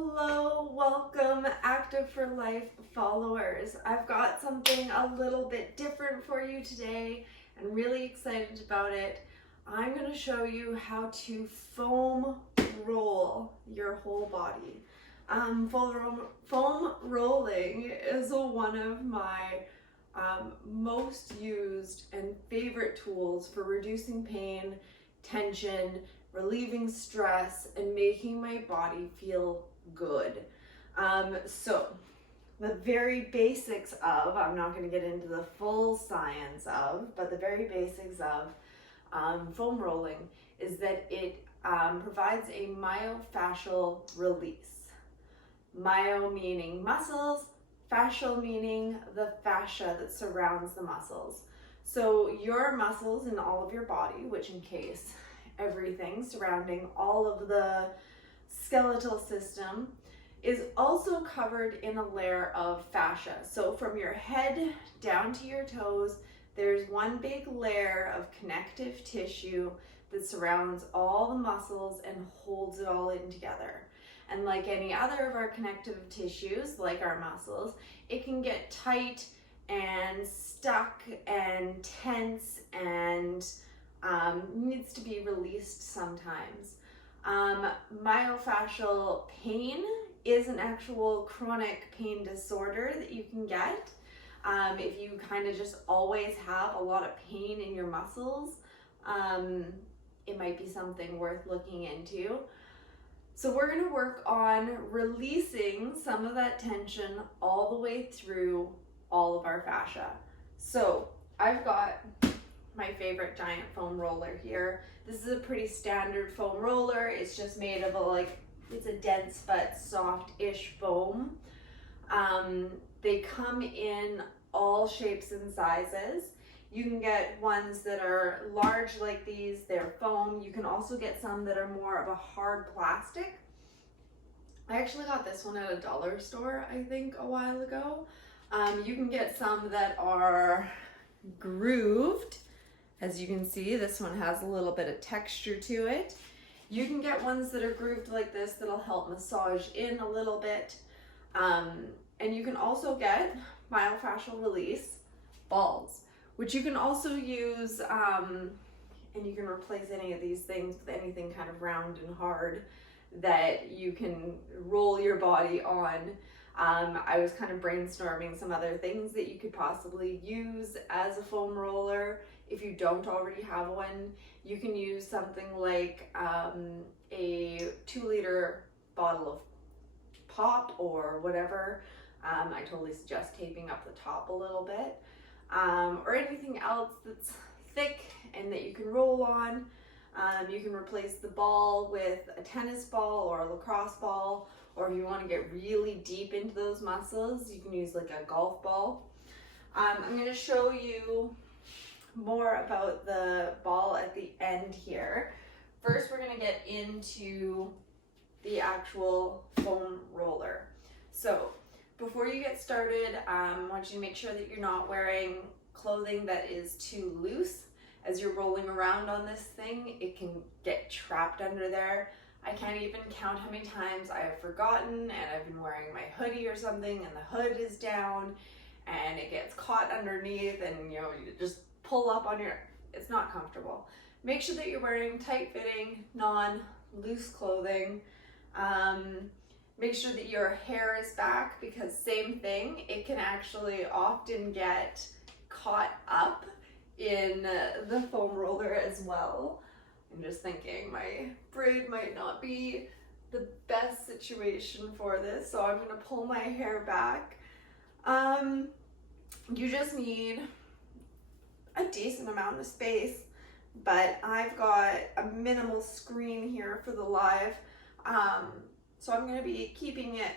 Hello, welcome Active for Life followers. I've got something a little bit different for you today and really excited about it. I'm going to show you how to foam roll your whole body. Foam rolling is one of my most used and favorite tools for reducing pain, tension, relieving stress, and making my body feel good. So the very basics of, I'm not going to get into the full science of, but the very basics of foam rolling is that it provides a myofascial release. Myo meaning muscles, fascial meaning the fascia that surrounds the muscles. So your muscles in all of your body, which encase everything surrounding all of the skeletal system, is also covered in a layer of fascia. So from your head down to your toes, there's one big layer of connective tissue that surrounds all the muscles and holds it all in together. And like any other of our connective tissues, like our muscles, it can get tight and stuck and tense and needs to be released sometimes. Myofascial pain is an actual chronic pain disorder that you can get. If you kind of just always have a lot of pain in your muscles, it might be something worth looking into. So we're going to work on releasing some of that tension all the way through all of our fascia. So I've got my favorite giant foam roller here. This is a pretty standard foam roller. It's just made of it's a dense but soft-ish foam. They come in all shapes and sizes. You can get ones that are large like these, they're foam. You can also get some that are more of a hard plastic. I actually got this one at a dollar store, I think, a while ago. You can get some that are grooved. As you can see, this one has a little bit of texture to it. You can get ones that are grooved like this that'll help massage in a little bit. And you can also get myofascial release balls, which you can also use, and you can replace any of these things with anything kind of round and hard that you can roll your body on. I was kind of brainstorming some other things that you could possibly use as a foam roller. If you don't already have one, you can use something like a 2-liter bottle of pop or whatever. I totally suggest taping up the top a little bit, or anything else that's thick and that you can roll on. You can replace the ball with a tennis ball or a lacrosse ball, or if you want to get really deep into those muscles, you can use like a golf ball. I'm going to show you more about the ball at the end here. First, we're going to get into the actual foam roller. So before you get started, I want you to make sure that you're not wearing clothing that is too loose. As you're rolling around on this thing, it can get trapped under there. I can't even count how many times I have forgotten and I've been wearing my hoodie or something and the hood is down and it gets caught underneath and you just pull up on it's not comfortable. Make sure that you're wearing tight-fitting, non-loose clothing. Make sure that your hair is back, because same thing, it can actually often get caught up in the foam roller as well. I'm just thinking my braid might not be the best situation for this, so I'm going to pull my hair back. You just need a decent amount of space, but I've got a minimal screen here for the live, so I'm going to be keeping it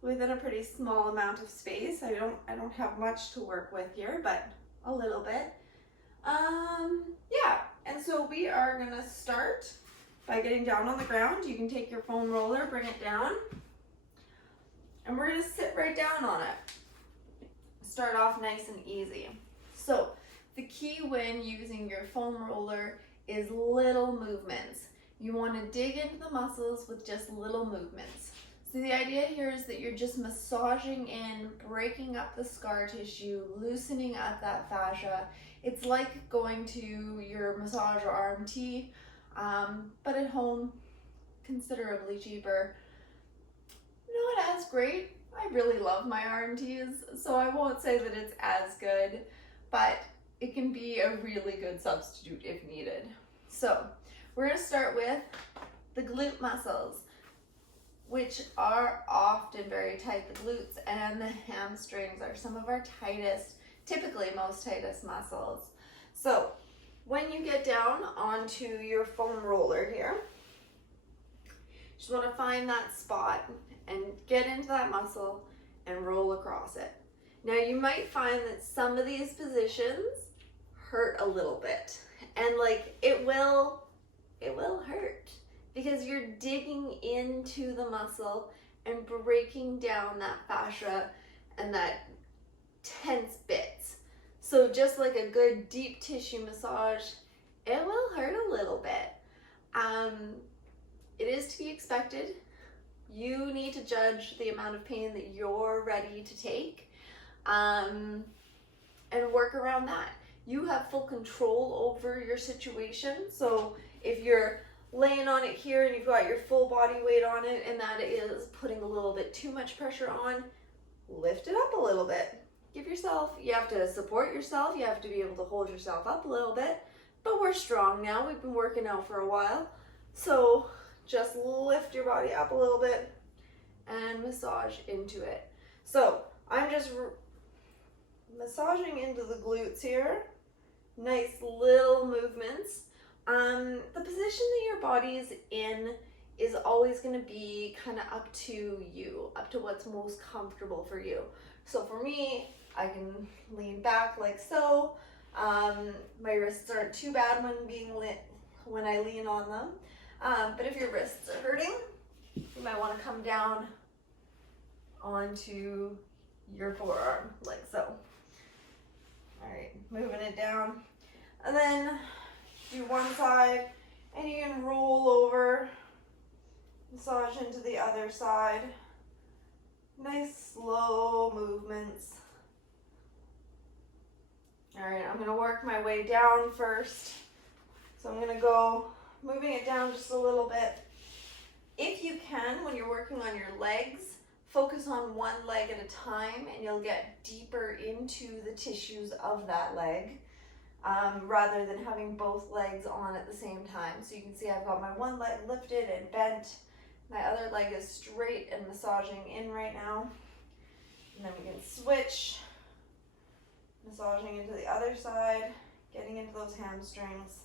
within a pretty small amount of space. I don't have much to work with here, but a little bit. Yeah, and so we are going to start by getting down on the ground. You can take your foam roller, bring it down, and we're going to sit right down on it. Start off nice and easy. So the key when using your foam roller is little movements. You want to dig into the muscles with just little movements. So the idea here is that you're just massaging in, breaking up the scar tissue, loosening up that fascia. It's like going to your massage or RMT, but at home, considerably cheaper. Not as great. I really love my RMTs, so I won't say that it's as good, but it can be a really good substitute if needed. So we're going to start with the glute muscles, which are often very tight. The glutes and the hamstrings are some of our tightest, typically most tightest muscles. So when you get down onto your foam roller here, you just want to find that spot and get into that muscle and roll across it. Now you might find that some of these positions hurt a little bit, and like it will hurt because you're digging into the muscle and breaking down that fascia and that tense bits. So just like a good deep tissue massage, it will hurt a little bit. It is to be expected. You need to judge the amount of pain that you're ready to take, and work around that. You have full control over your situation. So if you're laying on it here and you've got your full body weight on it and that is putting a little bit too much pressure on, lift it up a little bit. Give yourself, you have to support yourself, you have to be able to hold yourself up a little bit, but we're strong now, we've been working out for a while. So just lift your body up a little bit and massage into it. So I'm just massaging into the glutes here. Nice little movements. The position that your body's in is always going to be kind of up to you, up to what's most comfortable for you. So for me, I can lean back like so. My wrists aren't too bad when I lean on them. But if your wrists are hurting, you might want to come down onto your forearm like so. All right, moving it down. And then do one side and you can roll over, massage into the other side. Nice slow movements. All right, I'm gonna work my way down first. So I'm gonna go moving it down just a little bit. If you can, when you're working on your legs, focus on one leg at a time and you'll get deeper into the tissues of that leg, rather than having both legs on at the same time. So you can see I've got my one leg lifted and bent. My other leg is straight and massaging in right now. And then we can switch, massaging into the other side, getting into those hamstrings.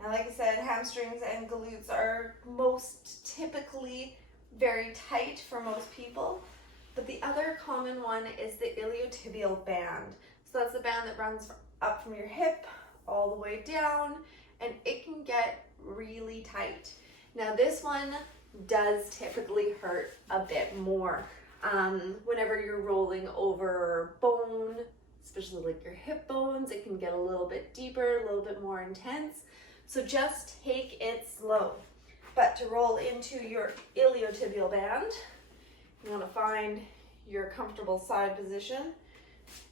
Now, like I said, hamstrings and glutes are most typically very tight for most people, but the other common one is the iliotibial band. So that's the band that runs up from your hip all the way down, and it can get really tight. Now, this one does typically hurt a bit more whenever you're rolling over bone, especially like your hip bones. It can get a little bit deeper, a little bit more intense. So just take it slow. But to roll into your iliotibial band, you want to find your comfortable side position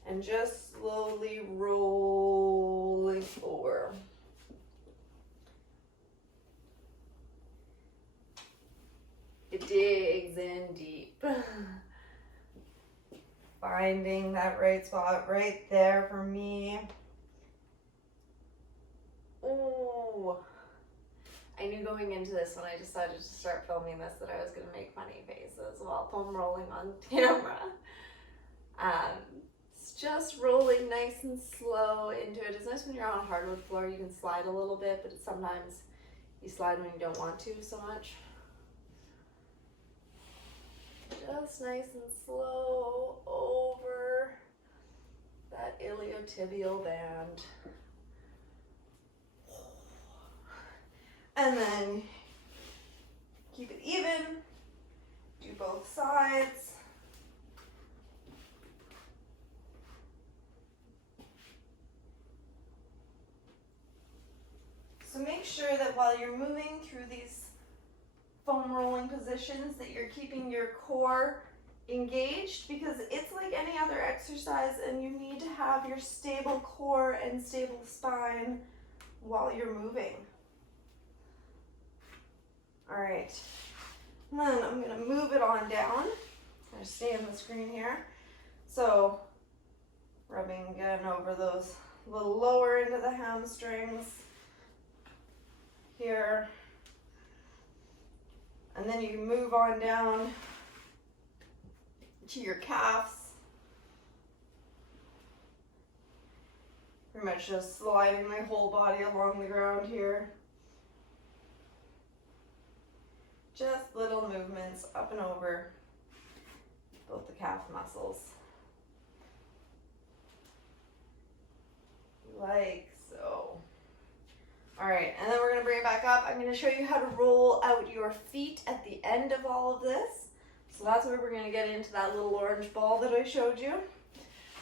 and just slowly rolling over. It digs in deep. Finding that right spot right there for me. Ooh. I knew going into this when I decided to start filming this that I was going to make funny faces while foam rolling on camera. It's just rolling nice and slow into it. It's nice when you're on a hardwood floor, you can slide a little bit, but sometimes you slide when you don't want to so much. Just nice and slow over that iliotibial band. And then keep it even, do both sides. So make sure that while you're moving through these foam rolling positions that you're keeping your core engaged, because it's like any other exercise and you need to have your stable core and stable spine while you're moving. All right, and then I'm going to move it on down. I'm going to stay on the screen here. So rubbing again over those little lower into the hamstrings here. And then you can move on down to your calves. Pretty much just sliding my whole body along the ground here. Just little movements up and over both the calf muscles. Like so. All right, and then we're gonna bring it back up. I'm gonna show you how to roll out your feet at the end of all of this. So that's where we're gonna get into that little orange ball that I showed you.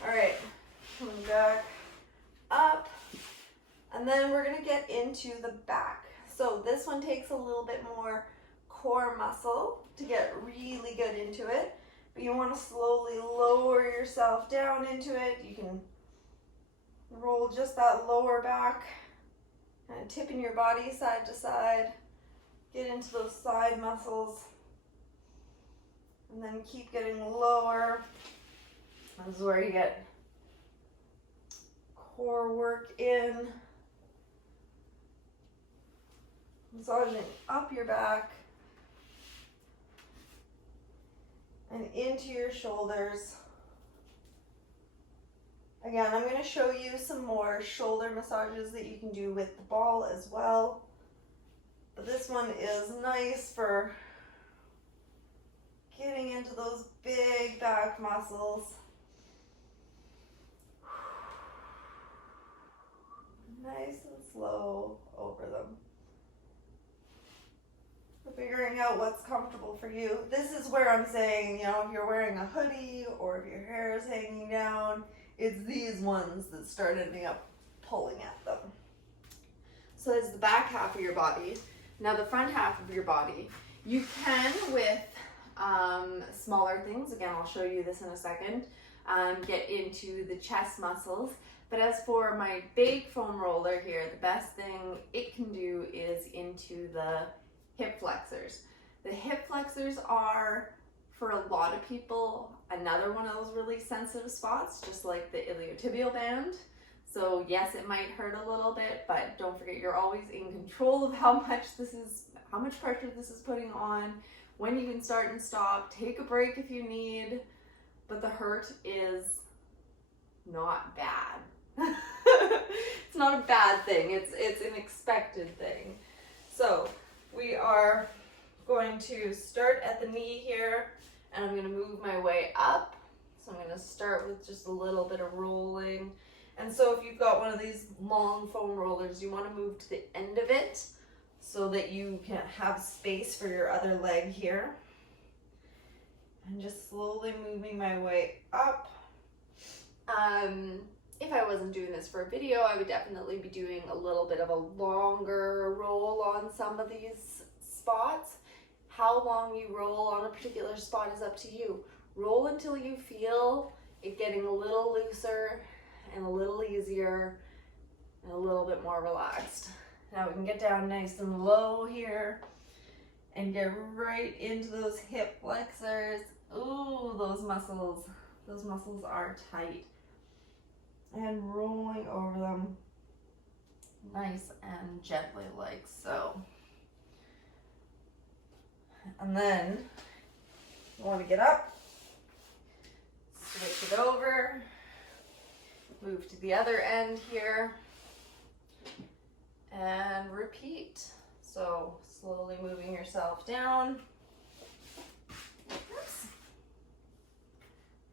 All right, coming back up, and then we're gonna get into the back. So this one takes a little bit more core muscle to get really good into it, but you wanna slowly lower yourself down into it. You can roll just that lower back, kind of tipping your body side to side, get into those side muscles, and then keep getting lower. This is where you get core work in, massaging up your back and into your shoulders. Again, I'm going to show you some more shoulder massages that you can do with the ball as well. But this one is nice for getting into those big back muscles. Nice and slow over them. We're figuring out what's comfortable for you. This is where I'm saying, you know, if you're wearing a hoodie or if your hair is hanging down, it's these ones that start ending up pulling at them. So it's the back half of your body. Now the front half of your body, you can with smaller things, again I'll show you this in a second, get into the chest muscles. But as for my big foam roller here, the best thing it can do is into the hip flexors. The hip flexors are, for a lot of people, another one of those really sensitive spots, just like the iliotibial band. So yes, it might hurt a little bit, but don't forget you're always in control of how much pressure this is putting on, when you can start and stop, take a break if you need, but the hurt is not bad. It's not a bad thing, it's an expected thing. So we are going to start at the knee here, and I'm going to move my way up. So I'm going to start with just a little bit of rolling. And so if you've got one of these long foam rollers, you want to move to the end of it so that you can have space for your other leg here. And just slowly moving my way up. If I wasn't doing this for a video, I would definitely be doing a little bit of a longer roll on some of these spots. How long you roll on a particular spot is up to you. Roll until you feel it getting a little looser and a little easier and a little bit more relaxed. Now we can get down nice and low here and get right into those hip flexors. Ooh, those muscles are tight. And rolling over them nice and gently like so. And then you want to get up, switch it over, move to the other end here, and repeat. So slowly moving yourself down. Oops.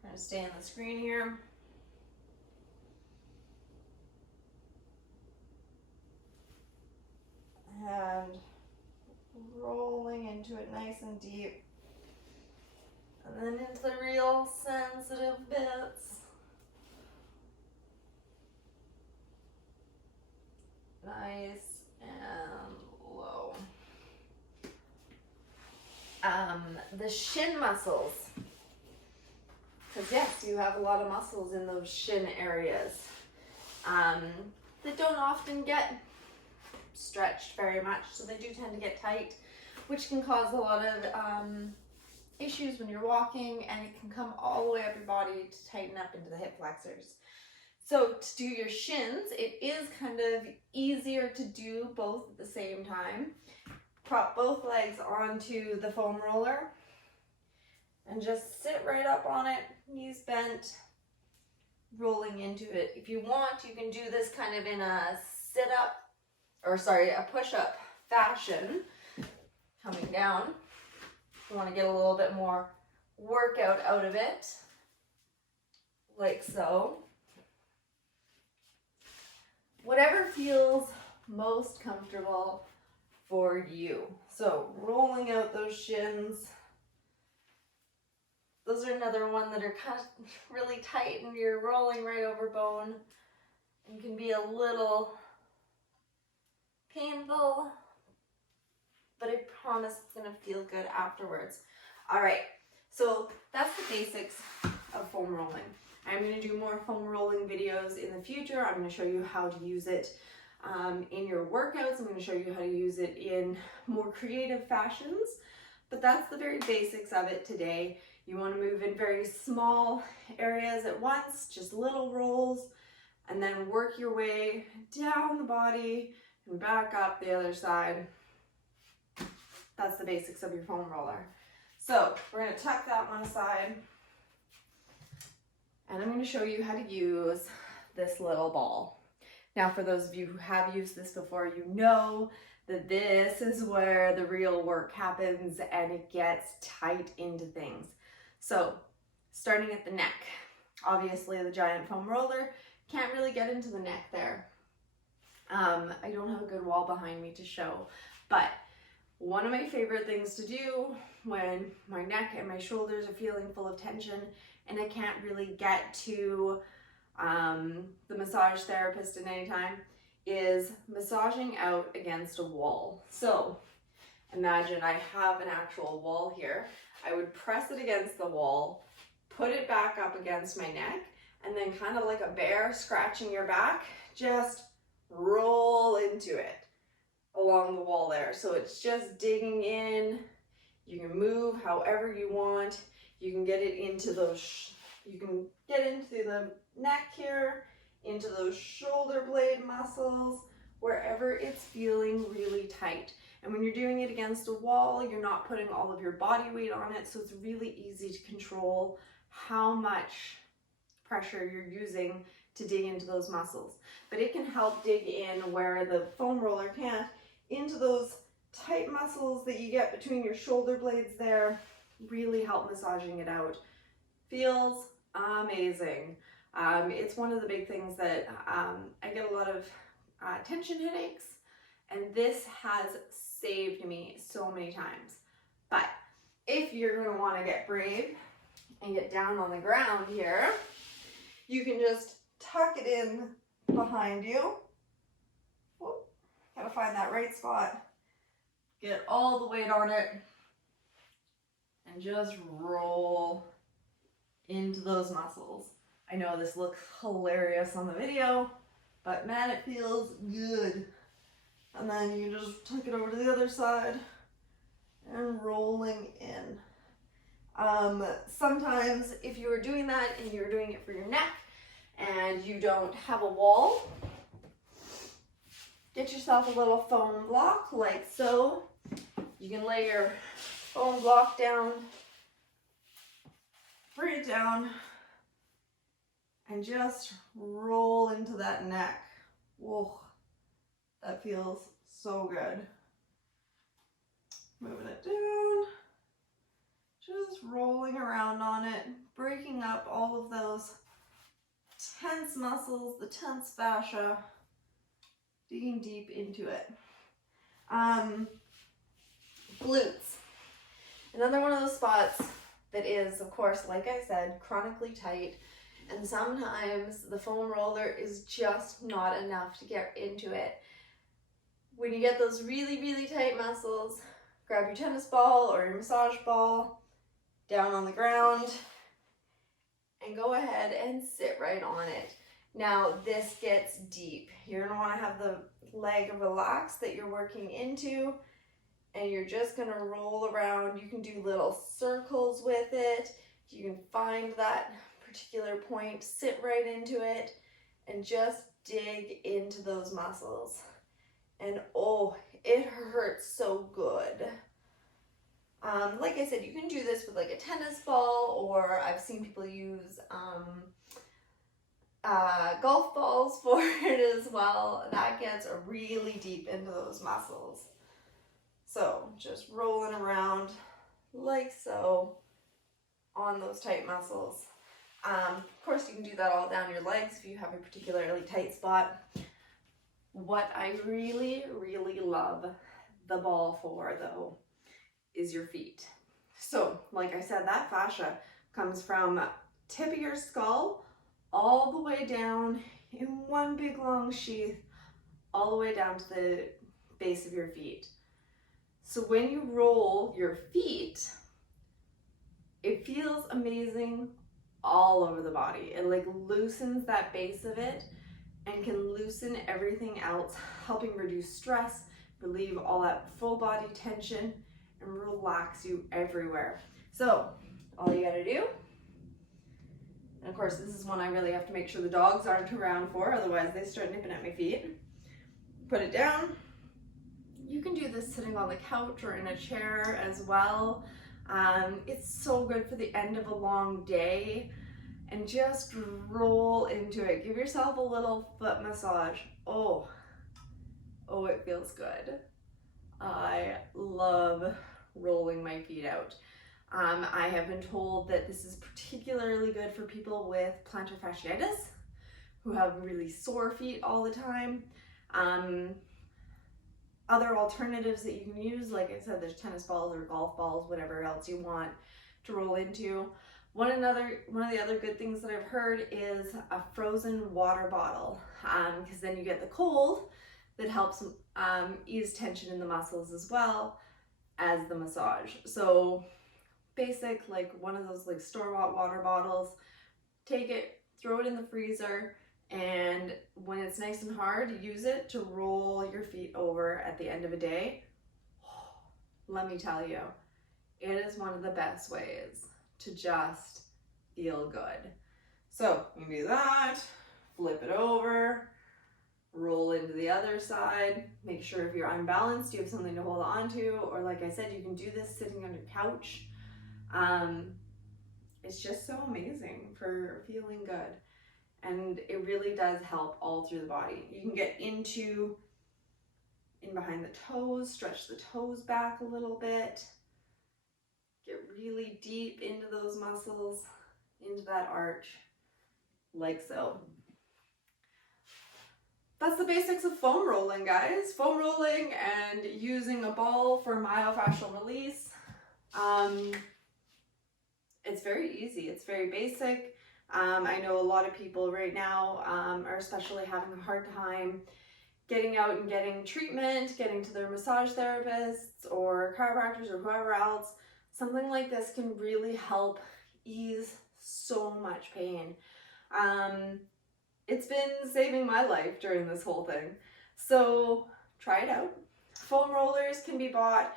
I'm going to stay on the screen here. And rolling into it nice and deep. And then into the real sensitive bits. Nice and low. the shin muscles. Because yes, you have a lot of muscles in those shin areas that don't often get stretched very much, so they do tend to get tight, which can cause a lot of issues when you're walking, and it can come all the way up your body to tighten up into the hip flexors. So to do your shins, it is kind of easier to do both at the same time. Prop both legs onto the foam roller and just sit right up on it, knees bent, rolling into it. If you want, you can do this kind of in a sit-up, or sorry, a push-up fashion, coming down. You want to get a little bit more workout out of it, like so. Whatever feels most comfortable for you. So rolling out those shins. Those are another one that are kind of really tight and you're rolling right over bone and can be a little painful, but I promise it's gonna feel good afterwards. All right, so that's the basics of foam rolling. I'm gonna do more foam rolling videos in the future. I'm gonna show you how to use it in your workouts. I'm gonna show you how to use it in more creative fashions, but that's the very basics of it today. You wanna move in very small areas at once, just little rolls, and then work your way down the body and back up the other side. That's the basics of your foam roller. So we're gonna tuck that one aside, and I'm gonna show you how to use this little ball. Now, for those of you who have used this before, you know that this is where the real work happens and it gets tight into things. So starting at the neck, obviously the giant foam roller can't really get into the neck there. I don't have a good wall behind me to show, but one of my favorite things to do when my neck and my shoulders are feeling full of tension and I can't really get to the massage therapist at any time is massaging out against a wall. So imagine I have an actual wall here. I would press it against the wall, put it back up against my neck, and then kind of like a bear scratching your back, just roll into it along the wall there. So it's just digging in. You can move however you want. You can get it into those, you can get into the neck here, into those shoulder blade muscles, wherever it's feeling really tight. And when you're doing it against a wall, you're not putting all of your body weight on it, so it's really easy to control how much pressure you're using to dig into those muscles. But it can help dig in where the foam roller can't, into those tight muscles that you get between your shoulder blades there, really help massaging it out. Feels amazing. It's one of the big things that I get a lot of tension headaches, and this has saved me so many times. But if you're going to want to get brave and get down on the ground here, you can just tuck it in behind you. Whoop, gotta find that right spot. Get all the weight on it and just roll into those muscles. I know this looks hilarious on the video, but man, it feels good. And then you just tuck it over to the other side and rolling in. Sometimes if you were doing that and you're doing it for your neck and you don't have a wall, get yourself a little foam block like so. You can lay your foam block down, bring it down, and just roll into that neck. Whoa, that feels so good. Moving it down, just rolling around on it, breaking up all of those tense muscles, the tense fascia, digging deep into it. Glutes. Another one of those spots that is, of course, like I said, chronically tight, and sometimes the foam roller is just not enough to get into it. When you get those really, really tight muscles, grab your tennis ball or your massage ball down on the ground, and go ahead and sit right on it. Now this gets deep. You're gonna wanna have the leg relaxed that you're working into, and you're just gonna roll around. You can do little circles with it. You can find that particular point, sit right into it, and just dig into those muscles. And oh, it hurts so good. Like I said, you can do this with like a tennis ball, or I've seen people use golf balls for it as well. That gets really deep into those muscles. So just rolling around like so on those tight muscles. Of course, you can do that all down your legs if you have a particularly tight spot. What I really, really love the ball for, though, is your feet. So, like I said, that fascia comes from tip of your skull all the way down in one big long sheath, all the way down to the base of your feet. So when you roll your feet, it feels amazing all over the body. It like loosens that base of it and can loosen everything else, helping reduce stress, relieve all that full body tension, and relax you everywhere. So all you gotta do, and of course this is one I really have to make sure the dogs aren't around for, otherwise they start nipping at my feet. Put it down. You can do this sitting on the couch or in a chair as well. It's so good for the end of a long day, and just roll into it. Give yourself a little foot massage. Oh, it feels good. I love rolling my feet out. I have been told that this is particularly good for people with plantar fasciitis, who have really sore feet all the time. Other alternatives that you can use, like I said, there's tennis balls or golf balls, whatever else you want to roll into. One of the other good things that I've heard is a frozen water bottle, because then you get the cold that helps ease tension in the muscles as well as the massage. So basic, like one of those like store-bought water bottles, take it, throw it in the freezer, and when it's nice and hard, use it to roll your feet over at the end of a day. Let me tell you, it is one of the best ways to just feel good. So you can do that, flip it over, roll into the other side. Make sure if you're unbalanced, you have something to hold on to, or like I said, you can do this sitting on your couch. It's just so amazing for feeling good. And it really does help all through the body. You can get in behind the toes, stretch the toes back a little bit, get really deep into those muscles, into that arch, like so. That's the basics of foam rolling, guys. Foam rolling and using a ball for myofascial release. It's very easy, it's very basic. I know a lot of people right now are especially having a hard time getting out and getting treatment, getting to their massage therapists or chiropractors or whoever else. Something like this can really help ease so much pain. It's been saving my life during this whole thing. So try it out. Foam rollers can be bought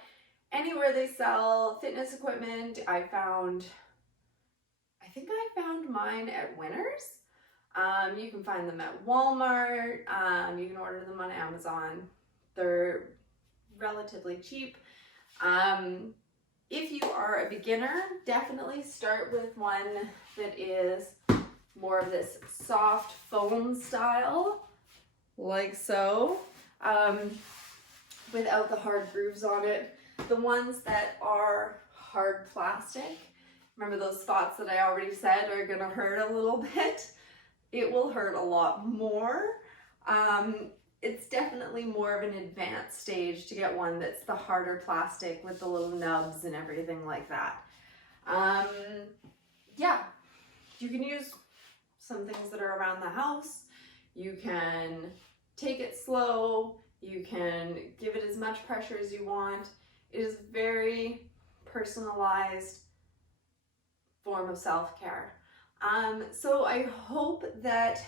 anywhere they sell fitness equipment. I think I found mine at Winners. You can find them at Walmart. You can order them on Amazon. They're relatively cheap. If you are a beginner, definitely start with one that is more of this soft foam style, like so, without the hard grooves on it. The ones that are hard plastic, remember those spots that I already said are gonna hurt a little bit? It will hurt a lot more. It's definitely more of an advanced stage to get one that's the harder plastic with the little nubs and everything like that. Yeah, you can use some things that are around the house. You can take it slow. You can give it as much pressure as you want. It is very personalized form of self-care. So I hope that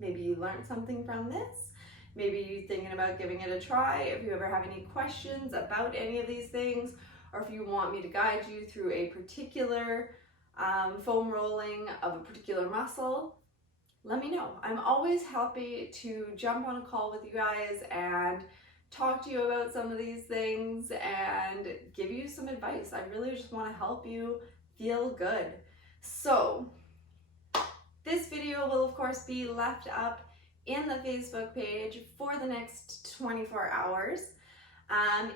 maybe you learned something from this. Maybe you're thinking about giving it a try. If you ever have any questions about any of these things, or if you want me to guide you through a particular foam rolling of a particular muscle, let me know. I'm always happy to jump on a call with you guys and talk to you about some of these things and give you some advice. I really just want to help you feel good. So this video will of course be left up in the Facebook page for the next 24 hours.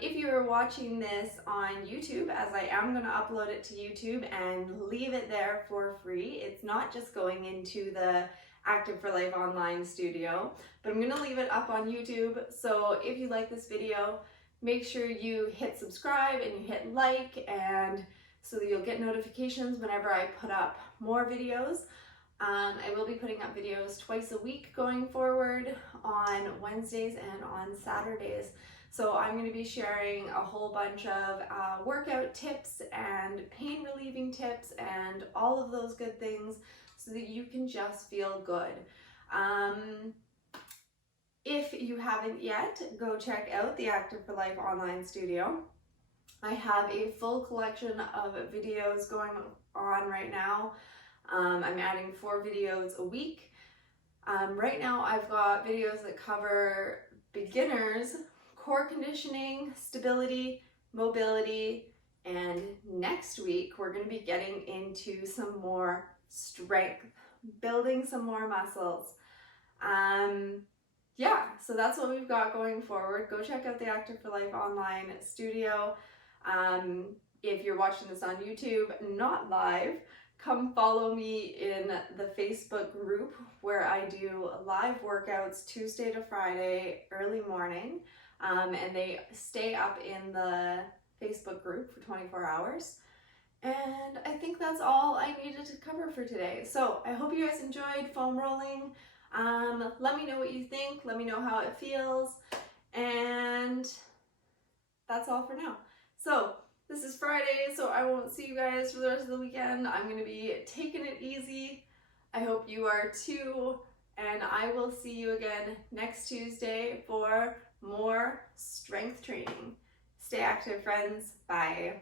If you are watching this on YouTube, as I am going to upload it to YouTube and leave it there for free, it's not just going into the Active for Life online studio, but I'm going to leave it up on YouTube. So if you like this video, make sure you hit subscribe and you hit like, and so that you'll get notifications whenever I put up more videos. I will be putting up videos twice a week going forward, on Wednesdays and on Saturdays. So I'm going to be sharing a whole bunch of workout tips and pain relieving tips and all of those good things so that you can just feel good. If you haven't yet, go check out the Active for Life online studio. I have a full collection of videos going on right now. I'm adding 4 videos a week. Right now I've got videos that cover beginners, core conditioning, stability, mobility, and next week we're going to be getting into some more strength, building some more muscles. Yeah, so that's what we've got going forward. Go check out the Active for Life online studio. If you're watching this on YouTube, not live, come follow me in the Facebook group where I do live workouts Tuesday to Friday early morning, and they stay up in the Facebook group for 24 hours. And I think that's all I needed to cover for today. So I hope you guys enjoyed foam rolling. Let me know what you think. Let me know how it feels. And that's all for now. So this is Friday, so I won't see you guys for the rest of the weekend. I'm going to be taking it easy. I hope you are too. And I will see you again next Tuesday for more strength training. Stay active, friends. Bye.